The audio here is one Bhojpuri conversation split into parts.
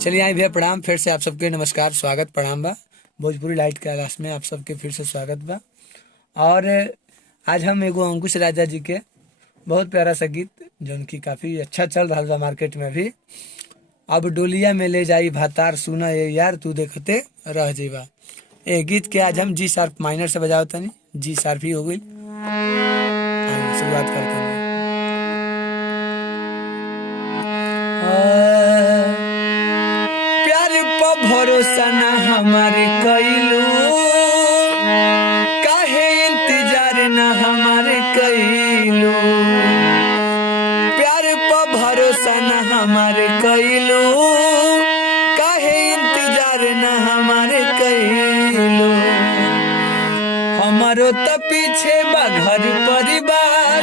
चलिए आए भैया प्रणाम। फिर से आप सबके नमस्कार, स्वागत प्रणाम बा। भोजपुरी लाइट के आगाज में आप सबके फिर से स्वागत बा। और आज हम एगो अंकुश राजा जी के बहुत प्यारा सा गीत जो उनकी काफ़ी अच्छा चल रहा बा मार्केट में भी, अब डोलिया में ले जाई भातार सुना ये यार तू देखते रह जीवा। ये गीत के आज हम जी शार्प माइनर से बजाओ तनी, जी शार्प ही हो गई। शुरुआत करते हैं। प्यार पर भरोसा ना हमारे कैलू, काहे इंतजार ना हमारे कैलू। प्यार पर भरोसा ना हमारे कैलू, काहे इंतजार ना हमारे कैलू। हमारो त पीछे बा घर परिवार,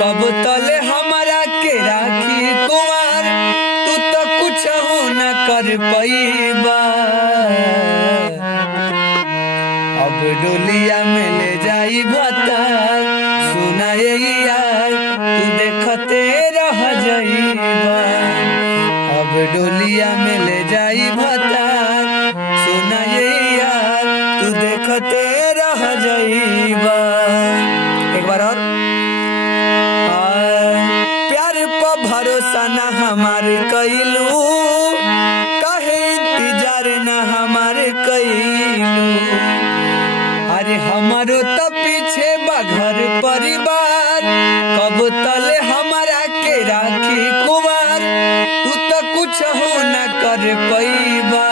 कब तले हमारा के राखी कुमार। तू तो कुछ हो न कर पैबा, अब डोलिया में ले जाई भातार सुना ये यार तू देखते रह जाइबा। अब डोलिया में ले जाई भातार सुना ये यार तू देखते रह जाइबा। एक बार और। प्यार पर भरोसा ना हमारे कैलू, काहे इंतजार ना हमारे कैलू। अरे हमारो त पीछे बा घर परिवार, कब तले हमारा के राखी कुमार। तू तो कुछ हो न कर पैबा,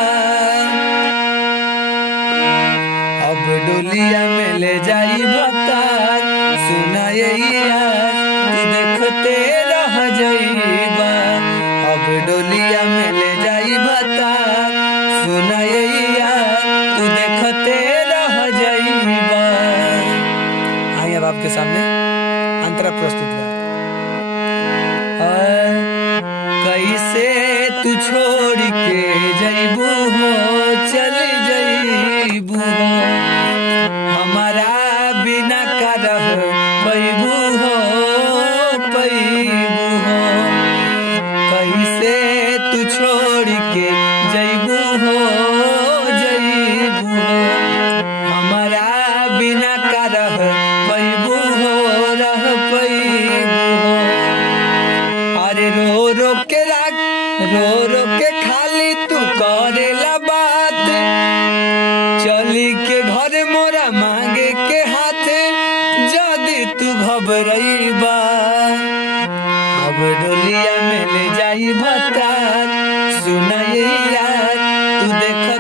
अब डोलिया में ले जाई भातार सुना ये यार तू देखते रह जाइबा। अब डोलिया में ले जाई भातार सुना ये यार तू देखते रह जाइबा। आइए अब आपके सामने अंतरा प्रस्तुत है। कैसे तू छोड़ के जइबू हो, चल जइबू हो, हमारा बिना का रह पैबू हो, पैबू हो। कैसे तू छोड़ के जइबू हो, जइबू हो, हमारा बिना का रह पैबू हो, रह पैबू हो। अरे रो रो के राख, रो रो के खाली तू करेला बात, चली के घर मोरा मांगे के हाथ जदी तू घबराइबा। अब डोलिया में ले जाई भातार सुना ये यार तू देख